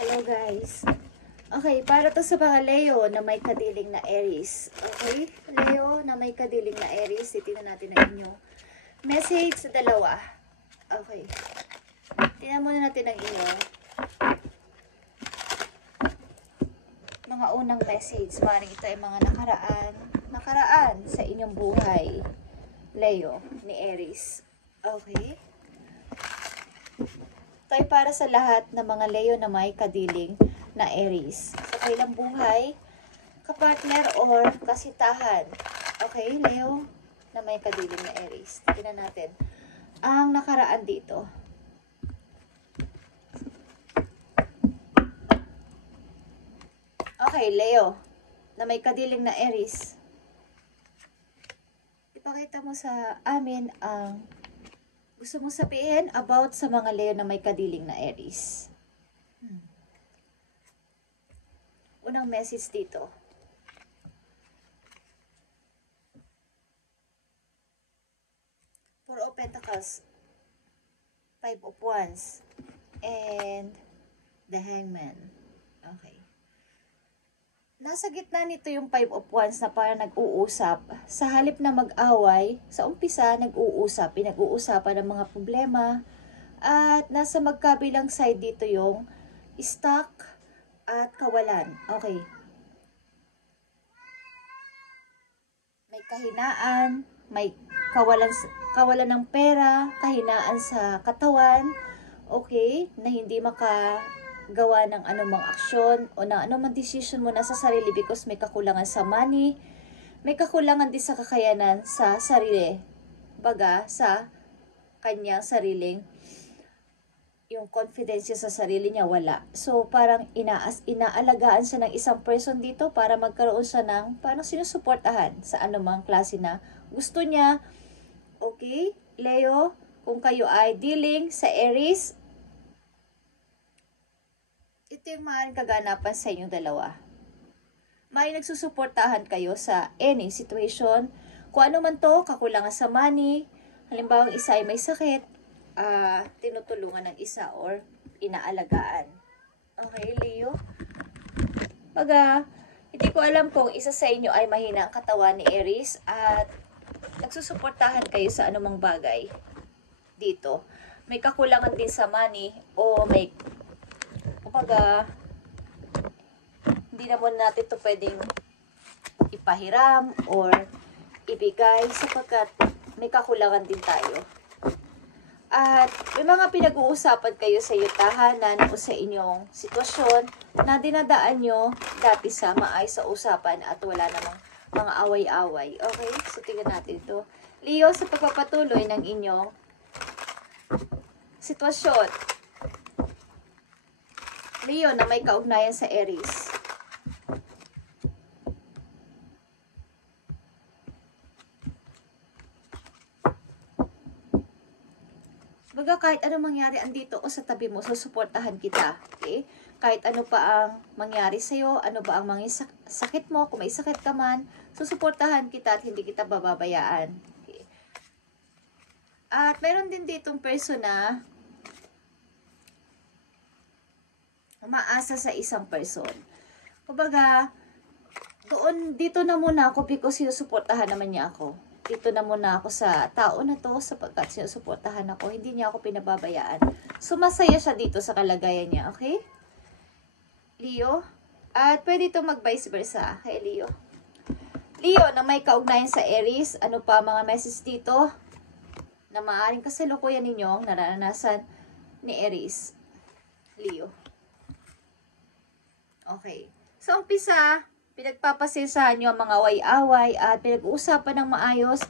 Hello guys. Okay, para to sa mga Leo na may kadiling na Aries. Okay? Leo na may kadiling na Aries. Titignan natin ang inyong message sa dalawa. Okay. Tingnan muna natin ang inyong mga unang message. Maring ito ay mga nakaraan sa inyong buhay. Leo ni Aries. Okay? Ito ay para sa lahat ng mga Leo na may kadiling na Aries. Sa kailang buhay, kapartner or kasitahan. Okay, Leo na may kadiling na Aries. Tingnan natin ang nakaraan dito. Okay, Leo na may kadiling na Aries. Ipakita mo sa amin ang gusto mong sabihin about sa mga Leo na may kadiling na Aries. Unang message dito. Four of Pentacles, Five of Wands, and the Hangman. Okay. Nasa gitna nito yung Five of Wands na parang nag-uusap. Sa halip na mag-away, sa umpisa nag-uusap, pinag-uusapan ng mga problema. At nasa magkabilang side dito yung stuck at kawalan. Okay. May kahinaan, may kawalan ng pera, kahinaan sa katawan. Okay, na hindi gawa ng anumang aksyon o na anumang decision mo na sa sarili because may kakulangan sa money, may kakulangan din sa kakayanan sa sarili, baga sa kanyang sariling, yung confidence sa sarili niya wala. So parang inaalagaan siya ng isang person dito para magkaroon siya ng parang sinusuportahan sa anumang klase na gusto niya. Okay, Leo, kung kayo ay dealing sa Aries, ito yung maaaring kaganapan sa inyong dalawa. May nagsusuportahan kayo sa any situation. Kung ano man to, kakulangan sa money. Halimbawa, ang isa ay may sakit, tinutulungan ng isa or inaalagaan. Okay, Leo? Hindi ko alam kung isa sa inyo ay mahina ang katawan ni Aries at nagsusuportahan kayo sa anumang bagay dito. May kakulangan din sa money o may hindi naman natin ito pwedeng ipahiram or ibigay sapagkat may kakulangan din tayo. At may mga pinag-uusapan kayo sa iyong tahanan o sa inyong sitwasyon na dinadaan nyo dati sa maayos sa usapan at wala namang mga away-away. Okay? So, tingnan natin ito. Leo, sa pagpapatuloy ng inyong sitwasyon, Leo na may kaugnayan sa Aries. Baga kahit ano mangyari andito o sa tabi mo, susuportahan kita. Okay? Kahit ano pa ang mangyari sa'yo, ano ba ang mga sakit mo, kung may sakit ka man, susuportahan kita at hindi kita bababayaan. Okay? At meron din ditong person na umaasa sa isang person. Kumbaga, dito na muna ako because sinusuportahan naman niya ako. Dito na muna ako sa tao na to sapagkat sinusuportahan ako. Hindi niya ako pinababayaan. So, masaya siya dito sa kalagayan niya. Okay? Leo? At pwede ito mag-vice versa. Hey, Leo. Leo, na may kaugnayan sa Aries. Ano pa mga message dito? Na maaaring kasalukuyan ninyong naranasan ni Aries. Leo. Okay. So, umpisa, pinagpapasensahan nyo ang mga away-away at pinag-uusapan ng maayos.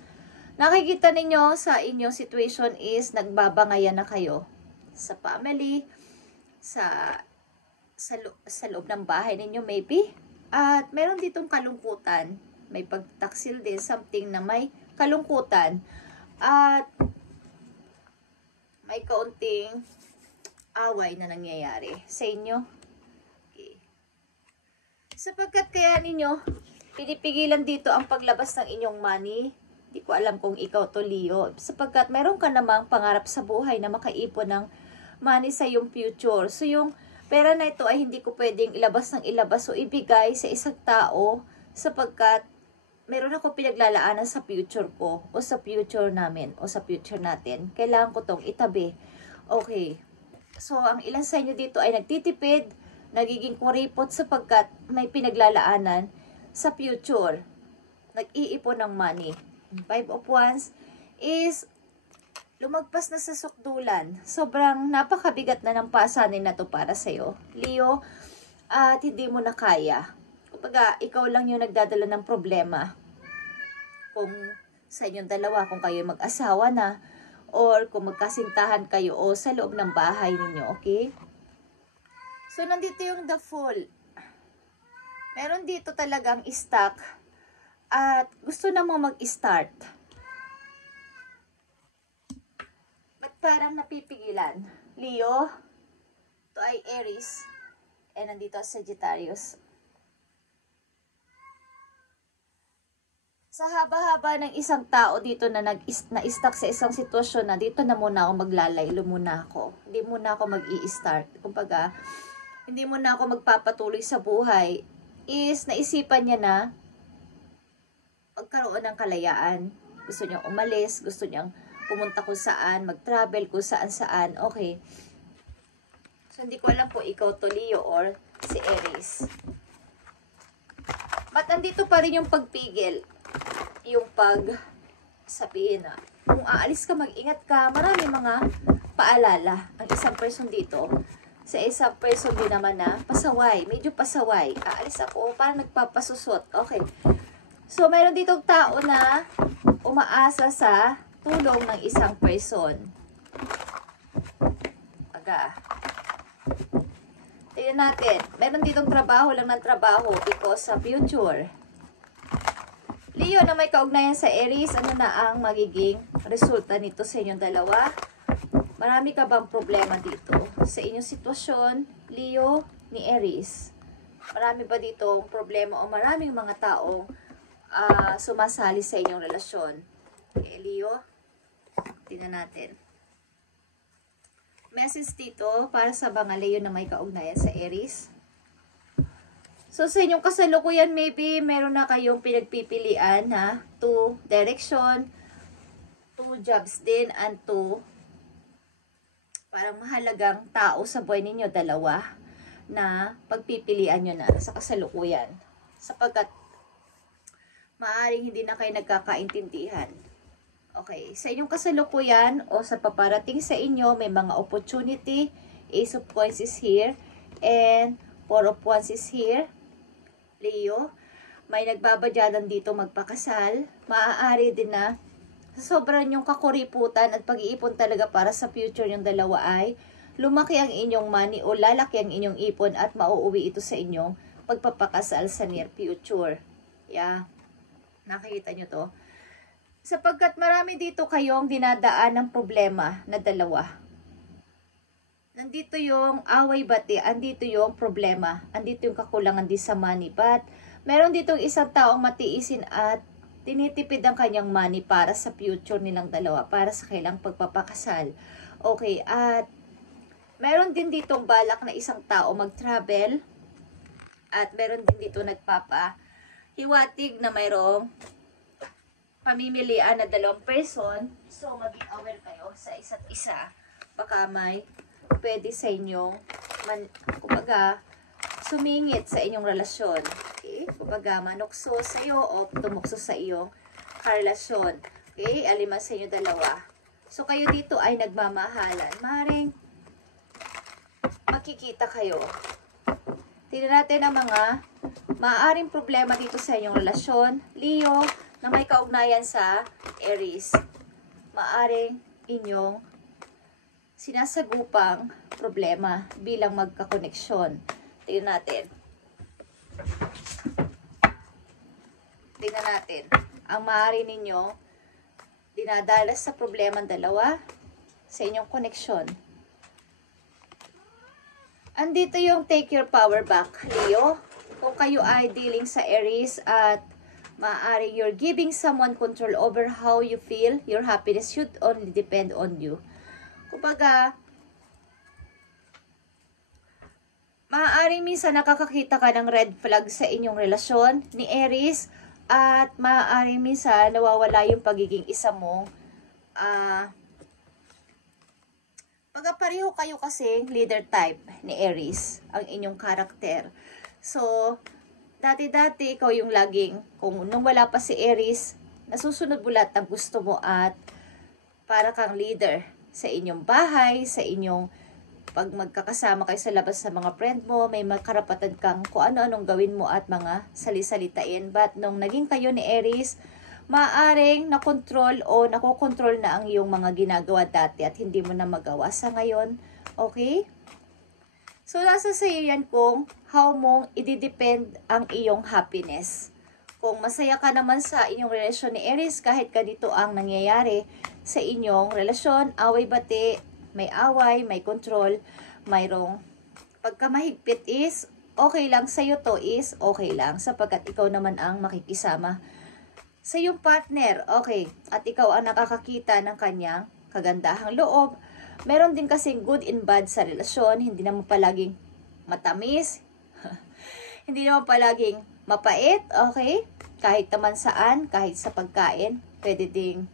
Nakikita ninyo sa inyong situation is nagbabangayan na kayo sa family, sa loob ng bahay ninyo maybe. At meron ditong kalungkutan. May pagtaksil din, something na may kalungkutan. At may kaunting away na nangyayari sa inyo. Sapagkat kaya ninyo, pinipigilan dito ang paglabas ng inyong money. Hindi ko alam kung ikaw to, Leo. Sapagkat meron ka namang pangarap sa buhay na makaipon ng money sa iyong future. So yung pera na ito ay hindi ko pwedeng ilabas ng ilabas o ibigay sa isang tao sapagkat meron ako pinaglalaanan sa future ko o sa future namin o sa future natin. Kailangan ko tong itabi. Okay. So, ang ilan sa inyo dito ay nagtitipid, nagiging kuripot sapagkat may pinaglalaanan sa future. Nag-iipon ng money. 5 of Wands is lumagpas na sa sukdulan. Sobrang napakabigat na ng pasanin na to para sa'yo, Leo, at hindi mo na kaya. Kumbaga, ikaw lang yung nagdadala ng problema. Kung sa inyong dalawa, kung kayo mag-asawa na, or kung magkasintahan kayo o sa loob ng bahay ninyo, okay? So, nandito yung the Fool. Meron dito talagang stuck at gusto na mo mag-start. Ba't parang napipigilan? Leo, ito ay Aries, and nandito Sagittarius. Sa haba-haba ng isang tao dito na na-stuck sa isang sitwasyon na dito na muna ako maglalaylo muna ako. Hindi muna ako mag-i-start. Kumbaga, hindi muna ako magpapatuloy sa buhay. Is naisipan niya na magkaroon ng kalayaan. Gusto niyang umalis, gusto niyang pumunta kung saan, mag-travel kung saan-saan. Okay. So, hindi ko alam po ikaw to, Leo, or si Aries. But andito pa rin yung pagpigil. Yung sabihin na, kung aalis ka, mag-ingat ka. Marami mga paalala ang isang person dito. Sa isang person din naman na pasaway. Medyo pasaway. Aalis ako, parang nagpapasusot. Okay. So, mayroon ditong tao na umaasa sa tulong ng isang person. Tingnan natin. Meron ditong trabaho lang ng trabaho because sa future. Leo, na may kaugnayan sa Aries, ano na ang magiging resulta nito sa inyong dalawa? Marami ka bang problema dito sa inyong sitwasyon, Leo, ni Aries? Marami ba dito problema o maraming mga taong sumasali sa inyong relasyon? Okay, Leo, tingnan natin. Message dito para sa mga Leo na may kaugnayan sa Aries. So, sa inyong kasalukuyan, maybe meron na kayong pinagpipilian na 2 direction, 2 jobs din, and 2 parang mahalagang tao sa buhay ninyo, dalawa, na pagpipilian nyo na sa kasalukuyan. Sapagkat maaaring hindi na kayo nagkakaintindihan. Okay, sa inyong kasalukuyan o sa paparating sa inyo, may mga opportunity. Ace of Coins is here, and 4 of Wands is here. Leo, may nagbabadyadan dito magpakasal. Maaari din na sa sobrang yung kakuriputan at pag-iipon talaga para sa future yung dalawa ay lumaki ang inyong money o lalaki ang inyong ipon at mauuwi ito sa inyong pagpapakasal sa near future. Yeah. Nakikita nyo to? Sapagkat marami dito kayong dinadaan ng problema na dalawa. Nandito yung away bati, andito yung problema, andito yung kakulangan din sa money. But meron ditong isang taong matiisin at tinitipid ang kanyang money para sa future nilang dalawa, para sa kailang pagpapakasal. Okay, at meron din ditong balak na isang tao mag-travel at meron din dito nagpapahiwatig na mayroong pamimilian na 2 person. So, maging aware kayo sa isa't isa. Baka may pwede sa inyong kumbaga sumingit sa inyong relasyon. Okay? Kumbaga manukso sa iyo o tumukso sa iyong karelasyon. Okay? Aliman sa inyo dalawa. So kayo dito ay nagmamahalan. Maring makikita kayo. Tingnan natin ang mga maaaring problema dito sa inyong relasyon. Leo, na may kaugnayan sa Aries. Maaring inyong sinasagupang problema bilang magkakoneksyon. Tingnan natin. Tingnan natin. Ang maaari ninyo dinadalas sa problema ng dalawa sa inyong koneksyon. Andito yung take your power back, Leo. Kung kayo ay dealing sa Aries at maaari you're giving someone control over how you feel, your happiness should only depend on you. Kumbaga, Maaaring minsan nakakakita ka ng red flag sa inyong relasyon ni Aries at maaaring minsan nawawala yung pagiging isa mo. Pagkapareho kayo kasi leader type ni Aries, ang inyong karakter. So, dati-dati ikaw yung laging, kung nung wala pa si Aries, nasusunod mo lahat ng gusto mo at para kang leader sa inyong bahay, sa inyong pag magkakasama kayo sa labas sa mga friend mo, may karapatan kang kung ano-anong gawin mo at mga salisalitain. But nung naging kayo ni Aries, maaaring nakontrol o nakokontrol na ang iyong mga ginagawa dati at hindi mo na magawa sa ngayon. Okay? So, nasa sa iyo yan kung how mong ididepend ang iyong happiness. Kung masaya ka naman sa inyong relasyon ni Aries, kahit ganito ang nangyayari sa inyong relasyon, away-bati, may away, may control, mayroong pagkamahigpit is okay lang sa'yo to is okay lang sapagkat ikaw naman ang makikisama sa iyong partner. Okay, at ikaw ang nakakakita ng kanyang kagandahang loob. Meron din kasing good and bad sa relasyon, hindi naman palaging matamis, hindi naman palaging mapait, okay? Kahit naman saan, kahit sa pagkain, pwede ding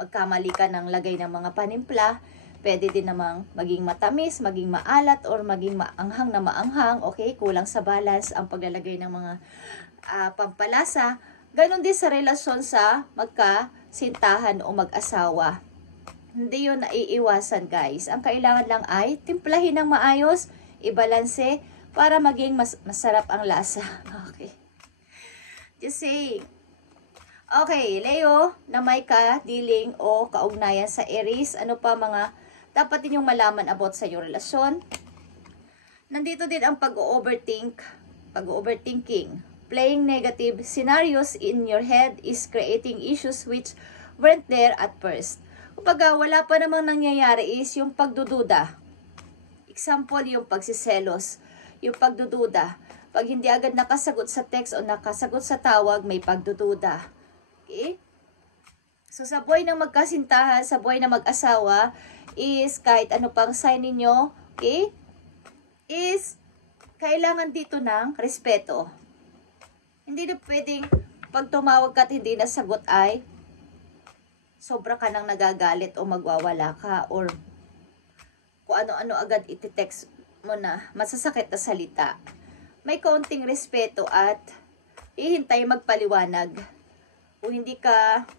magkamali ka ng lagay ng mga panimpla. Pwede din namang maging matamis, maging maalat, or maging maanghang na maanghang. Okay, kulang sa balance ang paglalagay ng mga pampalasa. Ganon din sa relasyon sa magkasintahan o mag-asawa. Hindi yun naiiwasan, guys. Ang kailangan lang ay timplahin ng maayos, ibalanse, para maging masarap ang lasa. Okay. Just saying. Okay, Leo, na may ka-dealing o kaugnayan sa Aries, ano pa mga dapat ninyong malaman about sa iyong relasyon? Nandito din ang pag-overthinking. Playing negative scenarios in your head is creating issues which weren't there at first. Kapag wala pa namang nangyayari is yung pagdududa. Example, yung pagsiselos, yung pagdududa. Pag hindi agad nakasagot sa text o nakasagot sa tawag, may pagdududa. Okay? So, sa buhay ng magkasintahan, sa buhay ng mag-asawa, is kahit ano pang sign ninyo, okay, is kailangan dito ng respeto. Hindi na pwedeng pag tumawag ka at hindi nasagot ay sobra ka nang nagagalit o magwawala ka or kung ano-ano agad iti-text mo na masasakit na salita. May kaunting respeto at ihintay magpaliwanag. Kung hindi ka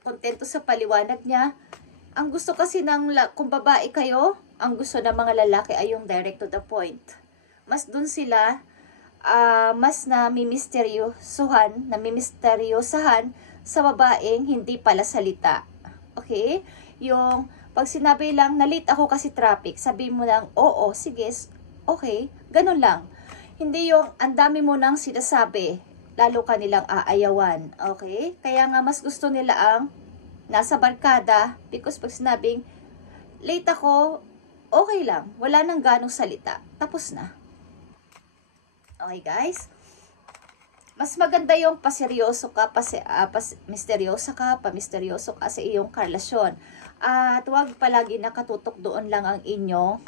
kontento sa paliwanag niya, ang gusto kasi kung babae kayo, ang gusto ng mga lalaki ay yung direct to the point. Mas dun sila, mas namimisteryosahan sa babaeng hindi pala salita. Okay? Yung pag sinabi lang, na-late ako kasi traffic, sabi mo lang, oo, sige, okay, ganun lang. Hindi yung ang dami mo nang sinasabi, lalo ka nilang aayawan. Okay? Kaya nga mas gusto nila ang nasa barkada because pag sinabing late ako, okay lang. Wala nang ganong salita. Tapos na. Okay, guys? Mas maganda yung paseryoso ka, misteryoso ka sa iyong karelasyon. At huwag palagi nakatutok doon lang ang inyong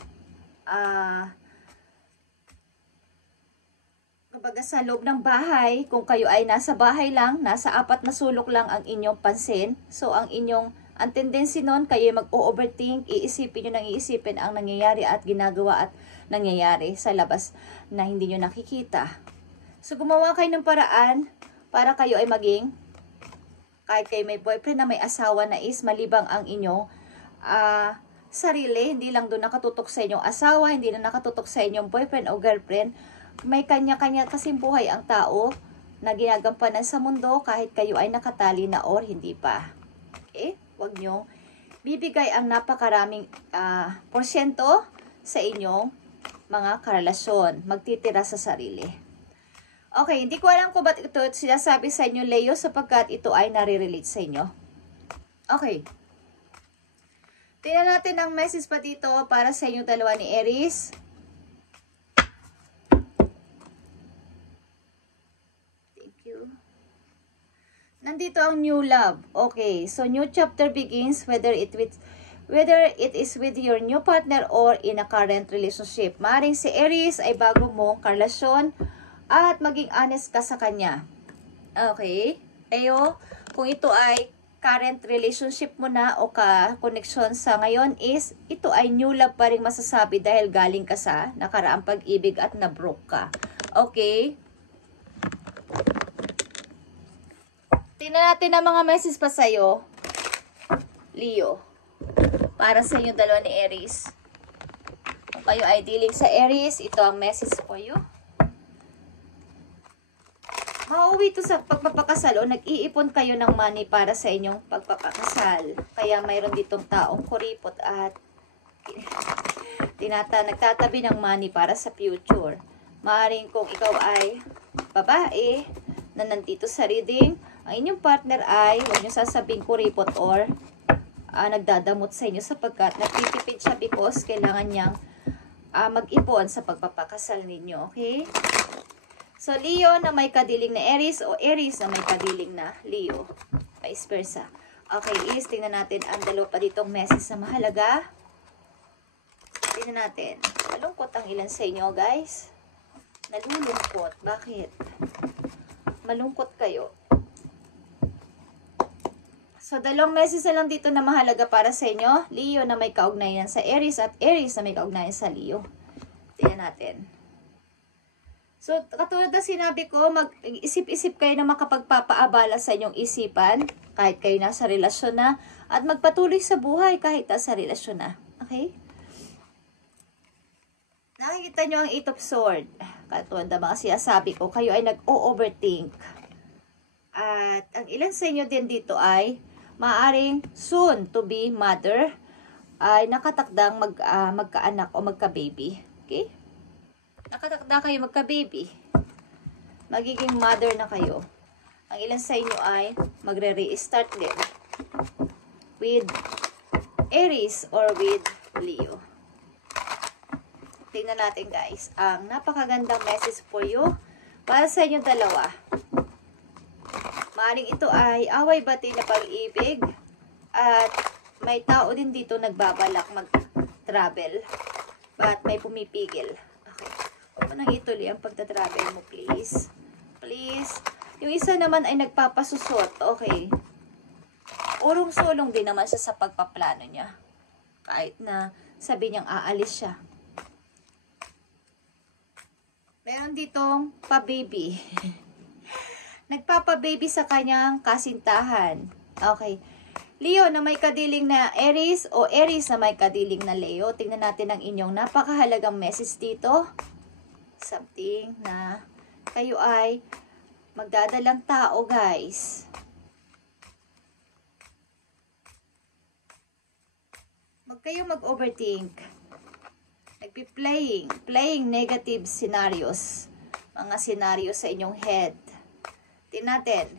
kumbaga sa loob ng bahay, kung kayo ay nasa bahay lang, nasa 4 na sulok lang ang inyong pansin. So, ang tendency nun, kayo mag-overthink, iisipin nyo nang iisipin ang nangyayari at ginagawa at nangyayari sa labas na hindi nyo nakikita. So, gumawa kayo ng paraan para kayo ay maging, kahit kayo may boyfriend na may asawa na is malibang ang inyong sarili, hindi lang doon nakatutok sa inyong asawa, hindi na nakatutok sa inyong boyfriend o girlfriend. May kanya-kanya kasing buhay ang tao na ginagampanan sa mundo kahit kayo ay nakatali na or hindi pa. Okay? Huwag nyo bibigay ang napakaraming porsyento sa inyong mga karelasyon. Magtitira sa sarili. Okay, hindi ko alam kung ba't ito sinasabi sa inyo, Leo, sapagkat ito ay nare-relate sa inyo. Okay. Tingnan natin ang message pa dito para sa inyong dalawa ni Aries. Nandito ang new love. Okay, so new chapter begins whether whether it is with your new partner or in a current relationship. Maring si Aries ay bago mong karelasyon at maging honest ka sa kanya. Okay? Ayo, kung ito ay current relationship mo na o ka-connection sa ngayon is, ito ay new love pa rin masasabi dahil galing ka sa nakaraang pag-ibig at na-broke ka. Okay? Tingnan natin ang mga message pa sa'yo, Leo. Para sa inyo dalawa ni Aries. Kung kayo ay dealing sa Aries, ito ang message for you. Mauwi ito sa pagpapakasal o nag-iipon kayo ng money para sa inyong pagpapakasal. Kaya mayroon ditong taong kuripot at nagtatabi ng money para sa future. Maaaring kung ikaw ay babae na nandito sa reading, ang inyong partner ay huwag nyo sasabing kuripot or nagdadamot sa inyo sapagkat nagtitipid siya because kailangan niyang mag-ipon sa pagpapakasal ninyo. Okay? So, Leo na may kadiling na Aries o Aries na may kadiling na Leo. Vice versa. Okay, tingnan natin ang dalawa pa ditong message na mahalaga. Tingnan natin. Malungkot ang ilan sa inyo, guys. Nalulungkot. Bakit? Malungkot kayo. So, dalawang message na lang dito na mahalaga para sa inyo. Leo na may kaugnayan sa Aries at Aries na may kaugnayan sa Leo. Tingnan natin. So, katulad na sinabi ko, mag-isip-isip kayo na makapagpapaabala sa inyong isipan, kahit kayo nasa relasyon na, at magpatuloy sa buhay kahit nasa relasyon na. Okay? Nakikita nyo ang 8 of Swords. Katulad na mga sinasabi ko, kayo ay nag-o-overthink. At ang ilan sa inyo din dito ay maaring soon to be mother, ay nakatakdang magkaanak o magka-baby. Okay? Nakatakda kayo magka-baby. Magiging mother na kayo. Ang ilan sa inyo ay magre-restart din with Aries or with Leo. Tingnan natin, guys, ang napakagandang message for you para sa inyo dalawa. Maaring ito ay away-bati na pag-ibig at may tao din dito nagbabalak mag-travel but may pumipigil. Huwag mo nang ituloy ang pagta-travel mo, please. Please. Yung isa naman ay nagpapasusot. Okay. Urong-sulong din naman siya sa pagpaplano niya. Kahit na sabi niyang aalis siya. Meron ditong pa-baby. Nagpapa-baby sa kanyang kasintahan. Okay. Leo na may kadiling na Aries o Aries na may kadiling na Leo. Tingnan natin ang inyong napakahalagang message dito. Something na kayo ay magdadalang tao, guys. Huwag kayo mag-overthink. Playing negative scenarios. Mga scenarios sa inyong head. Tingnan natin.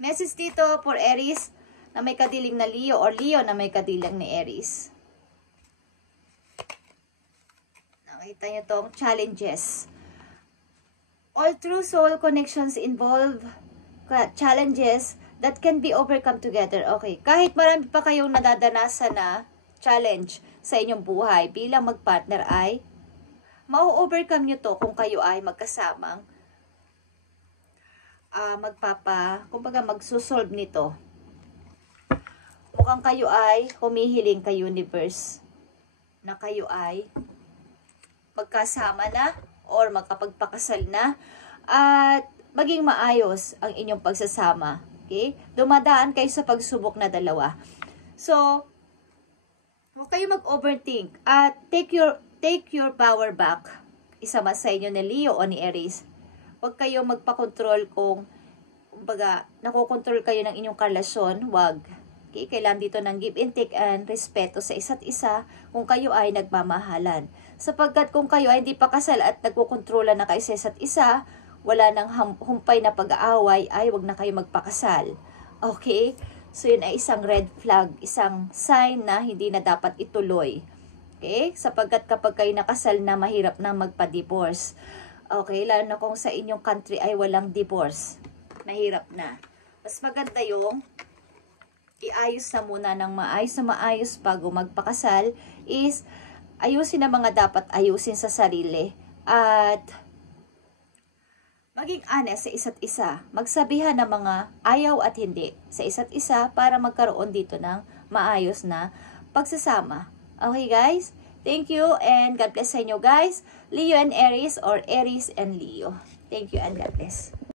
Message dito for Aries na may kadiling na Leo or Leo na may kadiling ni Aries. Nakita nyo tong challenges. All true soul connections involve challenges that can be overcome together. Okay, kahit marami pa kayong nadadanasan na challenge sa inyong buhay bilang magpartner ay mau-overcome nyo to kung kayo ay magkasamang kumbaga magsusolve nito. Mukhang kayo ay humihiling kay universe na kayo ay magkasama na or magkapagpakasal na at maging maayos ang inyong pagsasama. Okay? Dumadaan kayo sa pagsubok na dalawa. So, huwag kayo mag-overthink at take your power back. Isama sa inyo ni Leo o ni Aries. Huwag kayo magpakontrol kung kumbaga nakokontrol kayo ng inyong karelasyon. Huwag. Okay? Kailangan dito ng give and take and respeto sa isa't isa kung kayo ay nagmamahalan. Sapagkat kung kayo ay hindi pa kasal at nagkukontrola na kayo sa isa't isa, wala nang humpay na pag-aaway, ay wag na kayo magpakasal. Okay? So yun ay isang red flag, isang sign na hindi na dapat ituloy. Okay? Sapagkat kapag kayo nakasal na, mahirap na magpa-divorce. Okay? Lalo na kung sa inyong country ay walang divorce. Mahirap na. Mas maganda yung iayos na muna ng maayos bago magpakasal is ayusin ang mga dapat ayusin sa sarili at maging honest sa isa't isa. Magsabihan ng mga ayaw at hindi sa isa't isa para magkaroon dito ng maayos na pagsasama. Okay guys? Thank you and God bless sa inyo guys. Leo and Aries or Aries and Leo. Thank you and God bless.